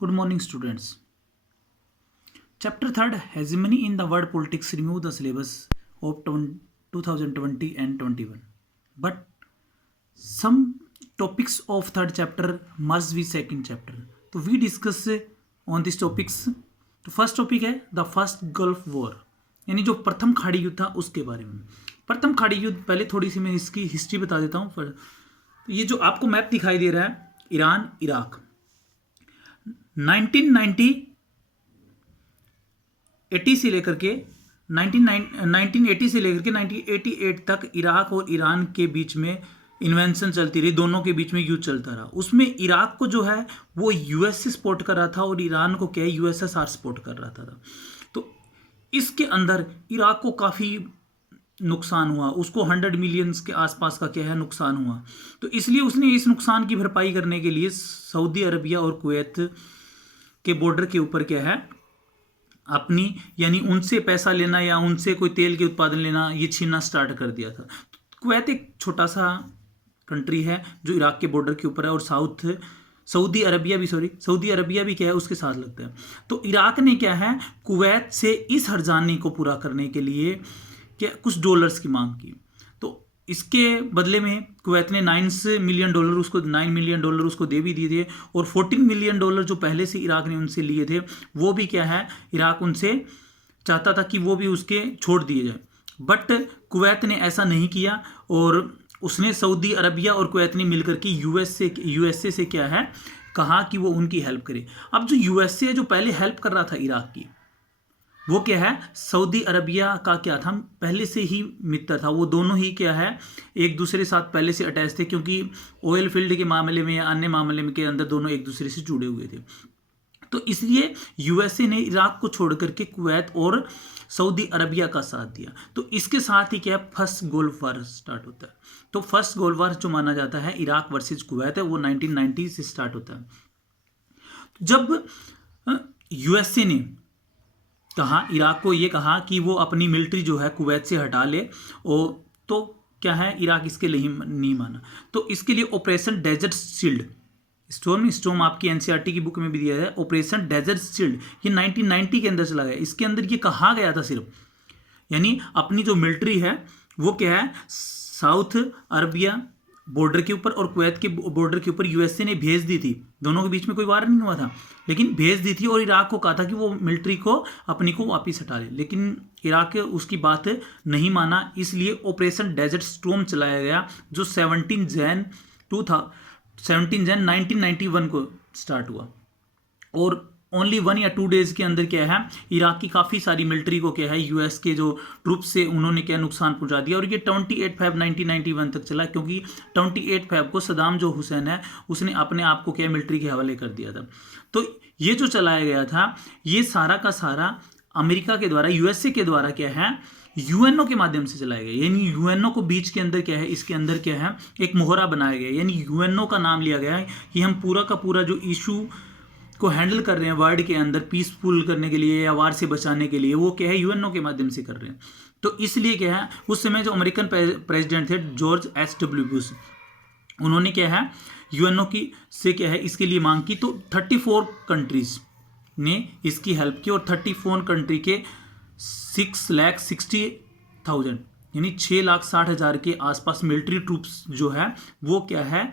Good morning, students. Chapter 3rd Hegemony in the World Politics remove the syllabus of 2020 and 21. But some topics of third chapter must be second chapter. तो we discuss on these topics. तो first topic है the first gulf war, यानी जो प्रथम खाड़ी युद्ध था उसके बारे में। प्रथम खाड़ी युद्ध, पहले थोड़ी सी मैं इसकी हिस्ट्री बता देता हूँ। तो ये जो आपको मैप दिखाई दे रहा है, ईरान इराक 1980 से लेकर के 1980 से लेकर के 1988 तक इराक और ईरान के बीच में इन्वेंशन चलती रही, दोनों के बीच में युद्ध चलता रहा। उसमें इराक को जो है वो यूएसए सपोर्ट कर रहा था और ईरान को क्या है यूएसएसआर सपोर्ट कर रहा था। तो इसके अंदर इराक को काफ़ी नुकसान हुआ, उसको 100 मिलियंस के आसपास का क्या है नुकसान हुआ। तो इसलिए उसने इस नुकसान की भरपाई करने के लिए सऊदी अरबिया और कुवैत के बॉर्डर के ऊपर क्या है अपनी, यानी उनसे पैसा लेना या उनसे कोई तेल के उत्पादन लेना, ये छीनना स्टार्ट कर दिया था। कुवैत एक छोटा सा कंट्री है जो इराक के बॉर्डर के ऊपर है, और सऊदी अरबिया भी क्या है उसके साथ लगता है। तो इराक ने क्या है कुवैत से इस हर्जानी को पूरा करने के लिए क्या कुछ डॉलर्स की मांग की। तो इसके बदले में कुवैत ने 9 मिलियन डॉलर उसको दे भी दिए थे, और 14 मिलियन डॉलर जो पहले से इराक ने उनसे लिए थे वो भी क्या है इराक उनसे चाहता था कि वो भी उसके छोड़ दिए जाए। बट कुवैत ने ऐसा नहीं किया, और उसने सऊदी अरबिया और कुवैत ने मिलकर के यूएसए से क्या है कहा कि वो उनकी हेल्प करे। अब जो यूएसए जो पहले हेल्प कर रहा था इराक की, वो क्या है सऊदी अरबिया का क्या था पहले से ही मित्र था। वो दोनों ही क्या है एक दूसरे के साथ पहले से अटैच थे, क्योंकि ऑयल फील्ड के मामले में या अन्य मामले में के अंदर दोनों एक दूसरे से जुड़े हुए थे। तो इसलिए यूएसए ने इराक को छोड़ करके कुवैत और सऊदी अरबिया का साथ दिया। तो इसके साथ ही क्या फर्स्ट गोल्फ वार स्टार्ट होता है। तो फर्स्ट गोल्फ वार जो माना जाता है इराक वर्सेज कुवैत है, वो 1990 से स्टार्ट होता है। जब यूएसए ने कहा इराक को ये कहा कि वो अपनी मिलिट्री जो है कुवैत से हटा ले, और तो क्या है इराक इसके लिए नहीं माना। तो इसके लिए ऑपरेशन डेजर्ट शील्ड, स्टोम आपकी एनसीईआरटी की बुक में भी दिया है, ऑपरेशन डेजर्ट शील्ड, ये 1990 के अंदर चला गया। इसके अंदर ये कहा गया था सिर्फ, यानी अपनी जो मिलिट्री है वो क्या है साउथ अरबिया बॉर्डर के ऊपर और कुवैत के बॉर्डर के ऊपर यूएसए ने भेज दी थी। दोनों के बीच में कोई वार नहीं हुआ था, लेकिन भेज दी थी, और इराक को कहा था कि वो मिलिट्री को अपनी को वापस हटा ले, लेकिन इराक उसकी बात नहीं माना। इसलिए ऑपरेशन डेजर्ट स्टॉर्म चलाया गया, जो 17 जैन 1991 को स्टार्ट हुआ, और ओनली 1 या 2 डेज के अंदर क्या है इराक की काफ़ी सारी मिलिट्री को क्या है यूएस के जो ट्रूप्स से उन्होंने क्या नुकसान पहुंचा दिया। और ये 28 फरवरी 1991 तक चला, क्योंकि 28 फरवरी को सदाम जो हुसैन है उसने अपने आप को क्या मिलिट्री के हवाले कर दिया था। तो ये जो चलाया गया था ये सारा का सारा अमेरिका के द्वारा यूएसए के द्वारा क्या है यूएनओ के माध्यम से चलाया गया। यानी यूएनओ को बीच के अंदर क्या है इसके अंदर क्या है एक मोहरा बनाया गया, यानी यूएनओ का नाम लिया गया है कि हम पूरा का पूरा जो इशू को हैंडल कर रहे हैं वर्ल्ड के अंदर पीसफुल करने के लिए या वार से बचाने के लिए, वो क्या है यूएनओ के माध्यम से कर रहे हैं। तो इसलिए क्या है उस समय जो अमेरिकन प्रेसिडेंट थे जॉर्ज एच.डब्ल्यू. बुश, उन्होंने क्या है यूएनओ की से क्या है इसके लिए मांग की। तो 34 कंट्रीज ने इसकी हेल्प की, और 34 कंट्री के 6,60,000 यानी 6,60,000 के आसपास मिलिट्री ट्रूप्स जो है वो क्या है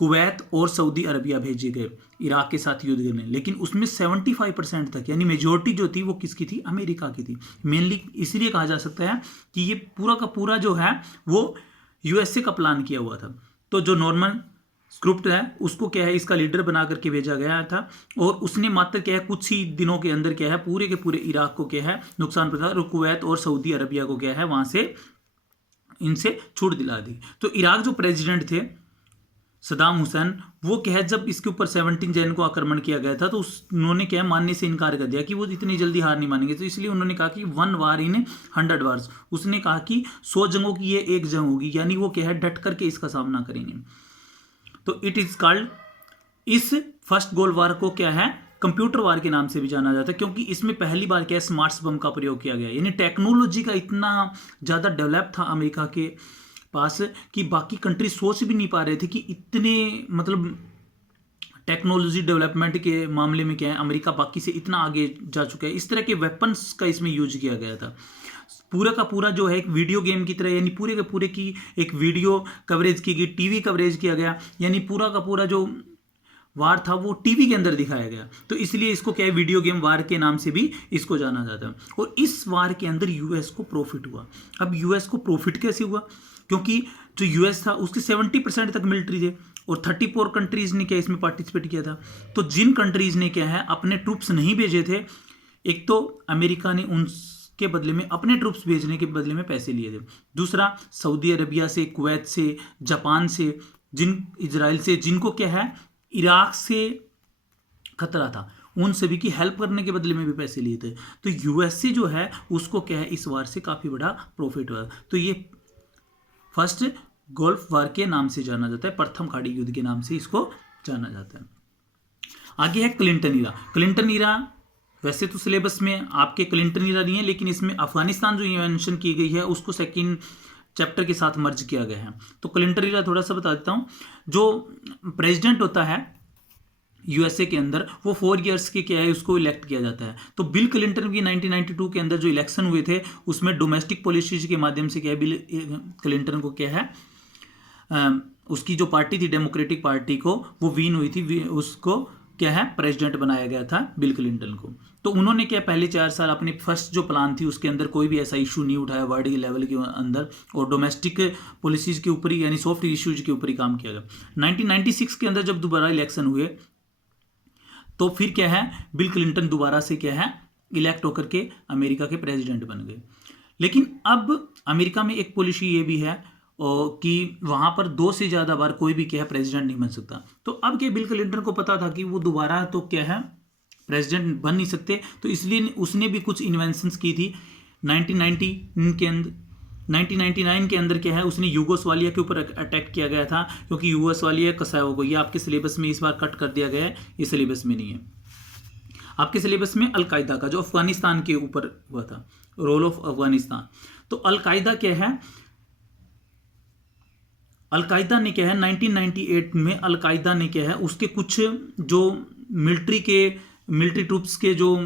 कुवैत और सऊदी अरबिया भेजे गए इराक के साथ युद्ध करने। लेकिन उसमें 75% तक यानी मेजोरिटी जो थी वो किसकी थी अमेरिका की थी। मेनली इसलिए कहा जा सकता है कि ये पूरा का पूरा जो है वो यूएसए का प्लान किया हुआ था। तो जो नॉर्मन स्क्रिप्ट है उसको क्या है इसका लीडर बना करके भेजा गया था, और उसने मात्र क्या है कुछ ही दिनों के अंदर क्या है पूरे के पूरे इराक को क्या है नुकसान पहुंचा, और कुवैत और सऊदी अरबिया को क्या है वहां से इनसे छूट दिला दी। तो इराक जो प्रेसिडेंट थे सदाम हुसैन, वो क्या है जब इसके ऊपर 17 जैन को आक्रमण किया गया था तो उन्होंने क्या है मानने से इनकार कर दिया कि वो इतनी जल्दी हार नहीं मानेंगे। तो इसलिए उन्होंने कहा कि 1 वार इन 100 वार्स, उसने कहा कि 100 जंगों की ये एक जंग होगी, यानी वो क्या है डट करके इसका सामना करेंगे। तो इट इज कॉल्ड, इस फर्स्ट गोल्फ वार को क्या है कंप्यूटर वार के नाम से भी जाना जाता है, क्योंकि इसमें पहली बार क्या है स्मार्ट बम का प्रयोग किया गया। यानी टेक्नोलॉजी का इतना ज़्यादा डेवलप था अमेरिका के पास कि बाकी कंट्री सोच भी नहीं पा रहे थे कि इतने मतलब टेक्नोलॉजी डेवलपमेंट के मामले में क्या है, अमेरिका बाकी से इतना आगे जा चुका है। इस तरह के वेपन्स का इसमें यूज किया गया था। पूरा का पूरा जो है एक वीडियो गेम की तरह, यानी पूरे के पूरे की एक वीडियो कवरेज की गई, टीवी कवरेज किया गया, यानी पूरा का पूरा जो वार था वो टीवी के अंदर दिखाया गया। तो इसलिए इसको क्या है, वीडियो गेम वार के नाम से भी इसको जाना जाता है। और इस वार के अंदर यूएस को प्रॉफिट हुआ। अब यूएस को प्रॉफिट कैसे हुआ, क्योंकि जो यूएस था उसके 70% तक मिलिट्री थे और 34 कंट्रीज ने क्या इसमें पार्टिसिपेट किया था। तो जिन कंट्रीज ने क्या है अपने ट्रूप्स नहीं भेजे थे, एक तो अमेरिका ने उनके बदले में अपने ट्रूप्स भेजने के बदले में पैसे लिए थे। दूसरा सऊदी अरबिया से, कुवैत से, जापान से, इजराइल से, जिनको क्या है इराक से खतरा था, उन सभी की हेल्प करने के बदले में भी पैसे लिए थे। तो यूएसए जो है उसको क्या है इस वार से काफ़ी बड़ा प्रॉफिट हुआ। तो ये फर्स्ट गल्फ वार के नाम से जाना जाता है, प्रथम खाड़ी युद्ध के नाम से इसको जाना जाता है। आगे है क्लिंटन ईरा। क्लिंटन ईरा वैसे तो सिलेबस में आपके क्लिंटन ईरा नहीं है, लेकिन इसमें अफगानिस्तान जो इन्वेंशन की गई है उसको सेकंड चैप्टर के साथ मर्ज किया गया है। तो क्लिंटन ईरा थोड़ा सा बता देता हूँ। जो प्रेसिडेंट होता है यूएसए के अंदर वो 4 इयर्स के क्या है उसको इलेक्ट किया जाता है। तो बिल क्लिंटन की 1992 के अंदर जो इलेक्शन हुए थे उसमें डोमेस्टिक पॉलिसीज के माध्यम से क्या है बिल क्लिंटन को क्या है उसकी जो पार्टी थी डेमोक्रेटिक पार्टी को वो विन हुई थी, उसको क्या है प्रेसिडेंट बनाया गया था बिल क्लिंटन को। तो उन्होंने क्या पहले 4 साल अपनी फर्स्ट जो प्लान थी उसके अंदर कोई भी ऐसा इशू नहीं उठाया वर्ल्ड लेवल के अंदर, और डोमेस्टिक पॉलिसीज के ऊपर ही यानी सॉफ्ट इश्यूज के ऊपर ही काम किया गया। 1996 के अंदर जब दोबारा इलेक्शन हुए तो फिर क्या है बिल क्लिंटन दोबारा से क्या है इलेक्ट होकर के अमेरिका के प्रेसिडेंट बन गए। लेकिन अब अमेरिका में एक पॉलिसी ये भी है कि वहाँ पर 2 से ज़्यादा बार कोई भी क्या है प्रेसिडेंट नहीं बन सकता। तो अब क्या बिल क्लिंटन को पता था कि वो दोबारा तो क्या है प्रेसिडेंट बन नहीं सकते, तो इसलिए उसने भी कुछ इन्वेंशंस की थी। 1999 के अंदर क्या है उसने यूगोस्लाविया के ऊपर अटैक किया गया था, क्योंकि यूगोस्लाविया कसायो को, ये आपके सिलेबस में इस बार कट कर दिया गया है, ये सिलेबस में नहीं है। आपके सिलेबस में अलकायदा का जो अफगानिस्तान के ऊपर हुआ था, रोल ऑफ अफगानिस्तान। तो अलकायदा क्या है, अलकायदा ने क्या है 1998 में अलकायदा ने क्या है उसके कुछ जो मिलिट्री ट्रूप्स के जो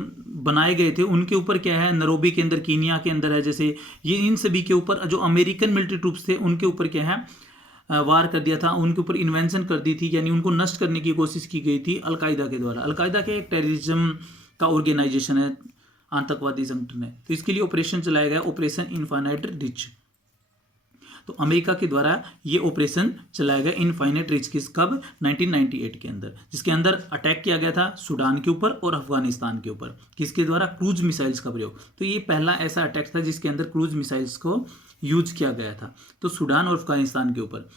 बनाए गए थे उनके ऊपर क्या है नैरोबी के अंदर, कीनिया के अंदर है जैसे, ये इन सभी के ऊपर जो अमेरिकन मिलिट्री ट्रूप्स थे उनके ऊपर क्या है वार कर दिया था, उनके ऊपर इन्वेंशन कर दी थी, यानी उनको नष्ट करने की कोशिश की गई थी अलकायदा के द्वारा। अलकायदा के एक टेररिज्म का ऑर्गेनाइजेशन है, आतंकवादी संगठन है। तो इसके लिए ऑपरेशन चलाया गया, ऑपरेशन इनफाइनाइट रिच। तो अमेरिका के द्वारा ये ऑपरेशन चलाया गया इनफाइनाइट रिच किस कब 1998 के अंदर, जिसके अंदर अटैक किया गया था सूडान के ऊपर और अफगानिस्तान के ऊपर, किसके द्वारा क्रूज मिसाइल्स का प्रयोग। तो ये पहला ऐसा अटैक था जिसके अंदर क्रूज मिसाइल्स को यूज किया गया था, तो सूडान और अफगानिस्तान के ऊपर।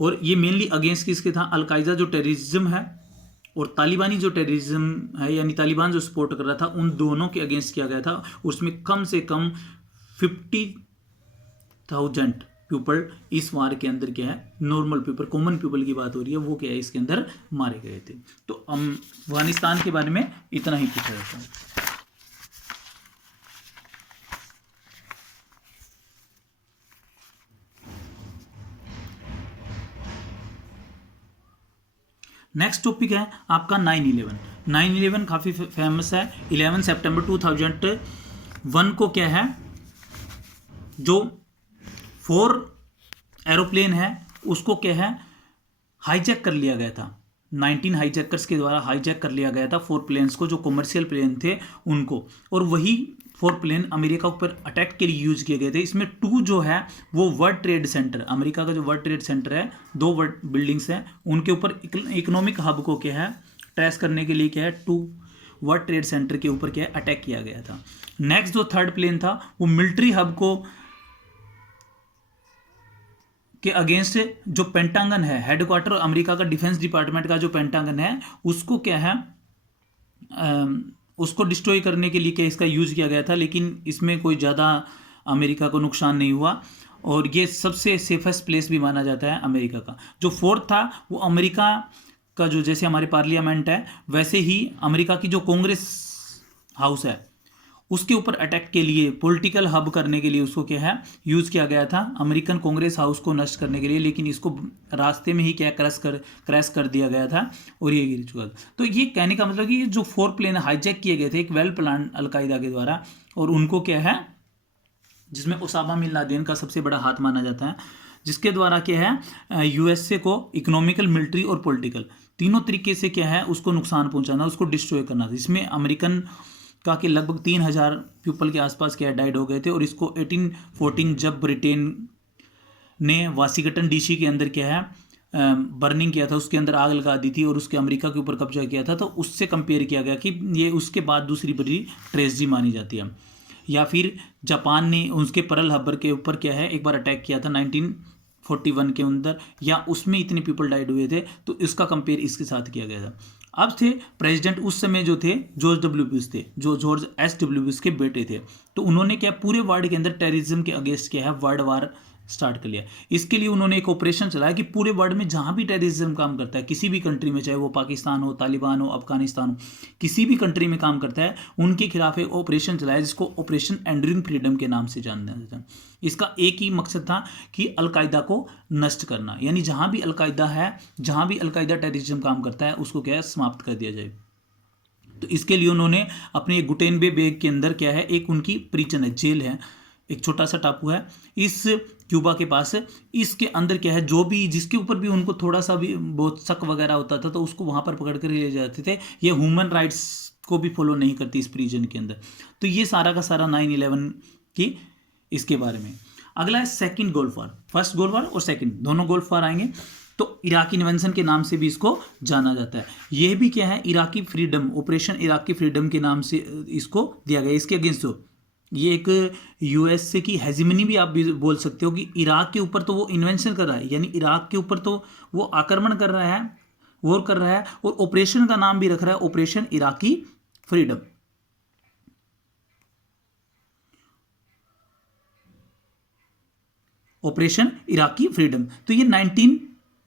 और ये मेनली अगेंस्ट किसके था, अलकायदा जो टेररिज्म है और तालिबानी जो टेररिज्म है, यानी तालिबान जो सपोर्ट कर रहा था, उन दोनों के अगेंस्ट किया गया था। उसमें कम से कम 50,000 पीपल इस वार के अंदर क्या है नॉर्मल पीपल, कॉमन पीपल की बात हो रही है, वो क्या है इसके अंदर मारे गए थे। तो अफगानिस्तान के बारे में इतना ही पूछा जाता है। नेक्स्ट टॉपिक है आपका 9/11। 9/11 काफ़ी फेमस है। 11 सितंबर 2001 को क्या है जो 4 एरोप्लेन है उसको क्या है हाईजैक कर लिया गया था। 19 हाईजैकर्स के द्वारा हाईजैक कर लिया गया था 4 प्लेन्स को, जो कमर्शियल प्लेन थे उनको, और वही 4 प्लेन अमेरिका ऊपर अटैक के लिए यूज किए गए थे। इसमें 2 जो है वो वर्ल्ड ट्रेड सेंटर, अमेरिका का जो वर्ल्ड ट्रेड सेंटर है, 2 वर्ल्ड बिल्डिंग्स हैं, उनके ऊपर इकोनॉमिक हब को क्या है ट्रेस करने के लिए क्या है 2 वर्ल्ड ट्रेड सेंटर के ऊपर क्या है अटैक किया गया था। नेक्स्ट जो 3rd प्लेन था वो मिलिट्री हब को के अगेंस्ट जो पेंटागन है, हेडक्वार्टर अमेरिका का डिफेंस डिपार्टमेंट का जो पेंटागन है, उसको क्या है उसको डिस्ट्रॉय करने के लिए क्या इसका यूज किया गया था। लेकिन इसमें कोई ज़्यादा अमेरिका को नुकसान नहीं हुआ और ये सबसे सेफेस्ट प्लेस भी माना जाता है अमेरिका का। जो 4th था वो अमेरिका का जो जैसे हमारे पार्लियामेंट है वैसे ही अमेरिका की जो कांग्रेस हाउस है उसके ऊपर अटैक के लिए, पॉलिटिकल हब करने के लिए उसको क्या है यूज़ किया गया था, अमेरिकन कांग्रेस हाउस को नष्ट करने के लिए, लेकिन इसको रास्ते में ही क्या क्रैश कर दिया गया था और ये गिर चुका था। तो ये कहने का मतलब कि ये जो 4 प्लेन हाईजैक किए गए थे एक वेल प्लान अलकायदा के द्वारा, और उनको क्या है, जिसमें ओसामा बिन लादेन का सबसे बड़ा हाथ माना जाता है, जिसके द्वारा क्या है यूएसए को इकोनॉमिकल, मिलिट्री और पॉलिटिकल तीनों तरीके से क्या है उसको नुकसान पहुंचाना, उसको डिस्ट्रॉय करना था। इसमें अमेरिकन का कि लगभग 3000 पीपल के आसपास क्या डाइड हो गए थे, और इसको 1814 जब ब्रिटेन ने वाशिंगटन डीसी के अंदर क्या है बर्निंग किया था, उसके अंदर आग लगा दी थी और उसके अमेरिका के ऊपर कब्जा किया था, तो उससे कंपेयर किया गया कि ये उसके बाद दूसरी बड़ी ट्रेजेडी मानी जाती है। या फिर जापान ने उसके परल हार्बर के ऊपर क्या है एक बार अटैक किया था 1941 के अंदर, या उसमें इतने पीपल डाइड हुए थे, तो इसका कंपेयर इसके साथ किया गया था। अब थे प्रेसिडेंट उस समय जो थे जॉर्ज डब्ल्यू बुश थे, जो जॉर्ज एस डब्ल्यू बुश के बेटे थे, तो उन्होंने क्या पूरे वर्ल्ड के अंदर टेररिज्म के अगेंस्ट क्या है वर्ल्ड वार स्टार्ट कर लिया। इसके लिए उन्होंने एक ऑपरेशन चलाया कि पूरे वर्ल्ड में जहां भी टेररिज्म काम करता है, किसी भी कंट्री में, चाहे वो पाकिस्तान हो, तालिबान हो, अफगानिस्तान हो, किसी भी कंट्री में काम करता है, उनके खिलाफ एक ऑपरेशन चलाया जिसको ऑपरेशन एंड्यूरिंग फ्रीडम के नाम से जाना जाता है। इसका एक ही मकसद था कि अलकायदा को नष्ट करना, यानी जहां भी अलकायदा है, जहां भी अलकायदा टेररिज्म काम करता है उसको क्या है समाप्त कर दिया जाए। तो इसके लिए उन्होंने अपने गुटेनबे बे के अंदर क्या है एक उनकी प्रिजन है, जेल है, एक छोटा सा टापू है इस क्यूबा के पास, इसके अंदर क्या है जो भी जिसके ऊपर भी उनको थोड़ा सा भी बहुत शक वगैरह होता था तो उसको वहां पर पकड़ कर ले जाते थे। ये ह्यूमन राइट्स को भी फॉलो नहीं करती इस प्रिजन के अंदर। तो ये सारा का सारा 9/11 की इसके बारे में। अगला है second golf war. First golf war और सेकंड दोनों गोल्फ वॉर आएंगे। तो इराकी इन्वेंशन के नाम से भी इसको जाना जाता है। यह भी क्या है Iraqi freedom, operation Iraqi freedom के नाम से इसको दिया गया। इसके अगेंस्ट हो ये एक यूएसए की हेजिमनी भी आप भी बोल सकते हो कि इराक के ऊपर तो वो इन्वेंशन कर रहा है, यानी इराक के ऊपर तो वो आक्रमण कर रहा है, वॉर कर रहा है, और ऑपरेशन का नाम भी रख रहा है operation Iraqi freedom. Operation Iraqi freedom. तो ये 19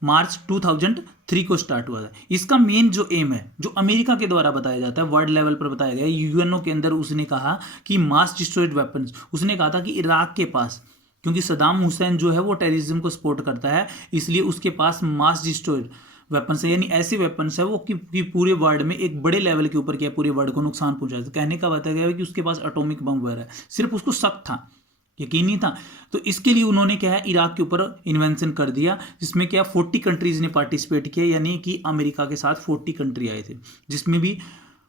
मार्च 2003 को स्टार्ट हुआ था। इसका मेन जो एम है जो अमेरिका के द्वारा बताया जाता है, वर्ल्ड लेवल पर बताया गया, यूएनओ के अंदर उसने कहा कि मास डिस्ट्रॉयड वेपन्स, उसने कहा था कि इराक के पास, क्योंकि सदाम हुसैन जो है वो टेररिज्म को सपोर्ट करता है, इसलिए उसके पास मास डिस्ट्रॉयड वेपन्स है, यानी ऐसे वेपन्स है वो कि पूरे वर्ल्ड में एक बड़े लेवल के ऊपर क्या पूरे वर्ल्ड को नुकसान पहुंचाए। कहने का बताया गया है कि उसके पास एटॉमिक बम वगैरह है, सिर्फ उसको शक था, यकीन नहीं था। तो इसके लिए उन्होंने क्या है इराक के ऊपर इन्वेंशन कर दिया, जिसमें क्या 40 कंट्रीज ने पार्टिसिपेट किया, यानी कि अमेरिका के साथ 40 कंट्री आए थे, जिसमें भी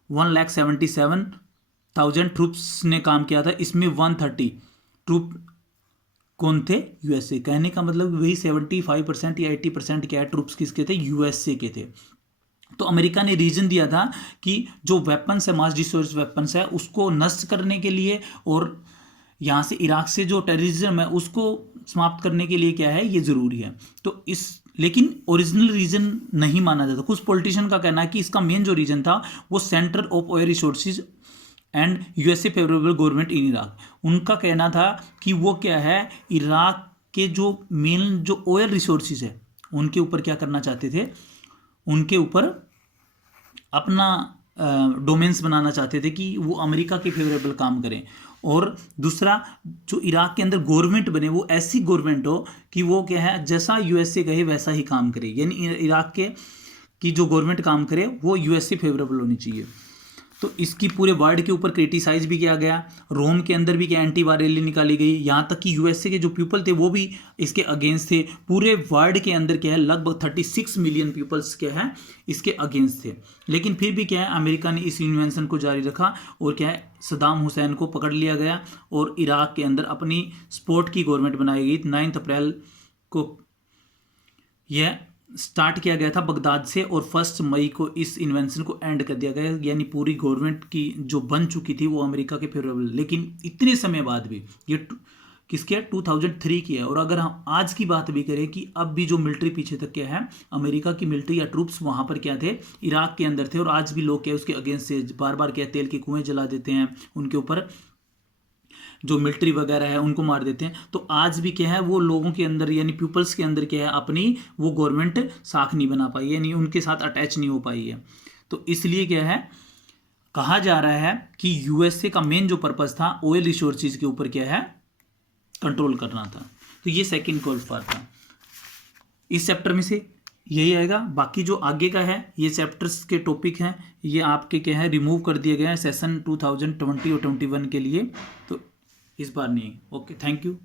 1,77,000 ट्रूप्स ने काम किया था। इसमें 130 ट्रूप कौन थे? यूएसए। कहने का मतलब वही 75% या 80% क्या है ट्रूप्स किसके थे? यूएसए के थे। तो अमेरिका ने रीजन दिया था कि जो वेपन्स है, मास डिस्ट्रॉयर्स वेपन्स है, उसको नष्ट करने के लिए और यहाँ से इराक से जो टेररिज्म है उसको समाप्त करने के लिए क्या है ये ज़रूरी है। तो इस लेकिन ओरिजिनल रीजन नहीं माना जाता। कुछ पॉलिटिशियन का कहना है कि इसका मेन जो रीजन था वो centre of oil resources and USA favourable government in Iraq. उनका कहना था कि वो क्या है इराक के जो मेन जो ऑयल रिसोर्सेज है उनके ऊपर क्या करना चाहते थे, उनके ऊपर अपना डोमेन्स बनाना चाहते थे कि वो अमेरिका के फेवरेबल काम करें। और दूसरा जो इराक के अंदर गवर्नमेंट बने वो ऐसी गवर्नमेंट हो कि वो क्या है जैसा यूएसए कहे वैसा ही काम करे, यानी इराक के की जो गवर्नमेंट काम करे वो यूएसए फेवरेबल होनी चाहिए। तो इसकी पूरे वर्ल्ड के ऊपर क्रिटिसाइज भी किया गया। रोम के अंदर भी क्या एंटी वार रैली निकाली गई, यहाँ तक कि यूएसए के जो पीपल थे वो भी इसके अगेंस्ट थे। पूरे वर्ल्ड के अंदर क्या है लगभग 36 मिलियन पीपल्स क्या है इसके अगेंस्ट थे। लेकिन फिर भी क्या है अमेरिका ने इस इन्वेंशन को जारी रखा और क्या है सदाम हुसैन को पकड़ लिया गया और इराक के अंदर अपनी सपोर्ट की गवर्नमेंट बनाई गई। 9 अप्रैल को यह स्टार्ट किया गया था बगदाद से और 1 मई को इस इन्वेंशन को एंड कर दिया गया, यानी पूरी गवर्नमेंट की जो बन चुकी थी वो अमेरिका के फेवरेबल। लेकिन इतने समय बाद भी ये किसके 2003 की है। और अगर हम आज की बात भी करें कि अब भी जो मिलिट्री पीछे तक क्या है अमेरिका की मिलिट्री या ट्रूप्स वहाँ पर क्या थे इराक के अंदर थे और आज भी लोग क्या उसके अगेंस्ट से बार बार क्या तेल के कुएँ जला देते हैं, उनके ऊपर जो मिलिट्री वगैरह है उनको मार देते हैं। तो आज भी क्या है वो लोगों के अंदर यानी पीपल्स के अंदर क्या है अपनी वो गवर्नमेंट साख नहीं बना पाई है, यानी उनके साथ अटैच नहीं हो पाई है। तो इसलिए क्या है कहा जा रहा है कि यूएसए का मेन जो पर्पस था ऑयल रिसोर्सेज के ऊपर क्या है, कंट्रोल करना था। तो ये सेकंड कोल्ड वॉर था। इस चैप्टर में से यही आएगा। बाकी जो आगे का है ये चैप्टर्स के टॉपिक हैं, ये आपके क्या है रिमूव कर दिए गए हैं सेशन 2020 और 21 के लिए, तो इस बार नहीं। Okay, thank you.